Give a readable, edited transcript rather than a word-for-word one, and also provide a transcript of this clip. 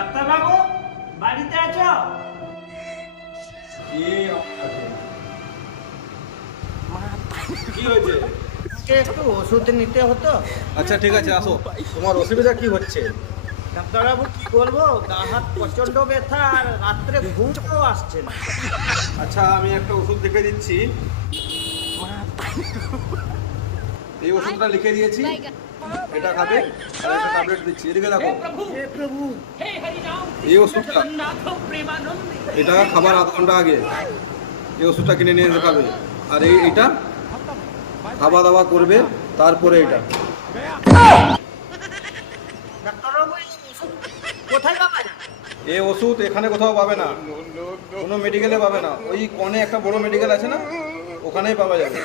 ডাক্তারবাবু বাড়িতে আছো? কি হয়েছে? একটু ওষুধ নিতে হতো। আচ্ছা ঠিক আছে, আসো। তোমার অসুবিধা কি হচ্ছে? ডাক্তারবাবু কি বলবো, গা হাত প্রচন্ড ব্যথা আর রাত্রে ঘুমও আসছে না। আচ্ছা, আমি একটা ওষুধ লিখে দিচ্ছি। এই ওষুধটা লিখে দিয়েছি, এটা খাবে। আর একটা ট্যাবলেট দিচ্ছি, এদিকে দেখো। হে প্রভু, এই ওষুধটা, এটা খাবার আধ ঘন্টা আগে এই ওষুধটা কিনে নিয়ে এসে খাবে। আর এইটা খাওয়া দাওয়া করবে, তারপরে এটা। ডাক্তারবাবু এই ওষুধ কোথায় পাবেন? এই ওষুধ এখানে কোথাও পাবে না, কোনো মেডিকেলে পাবে না। ওই কনে একটা বড় মেডিকেল আছে না, ওখানেই পাওয়া যাবে।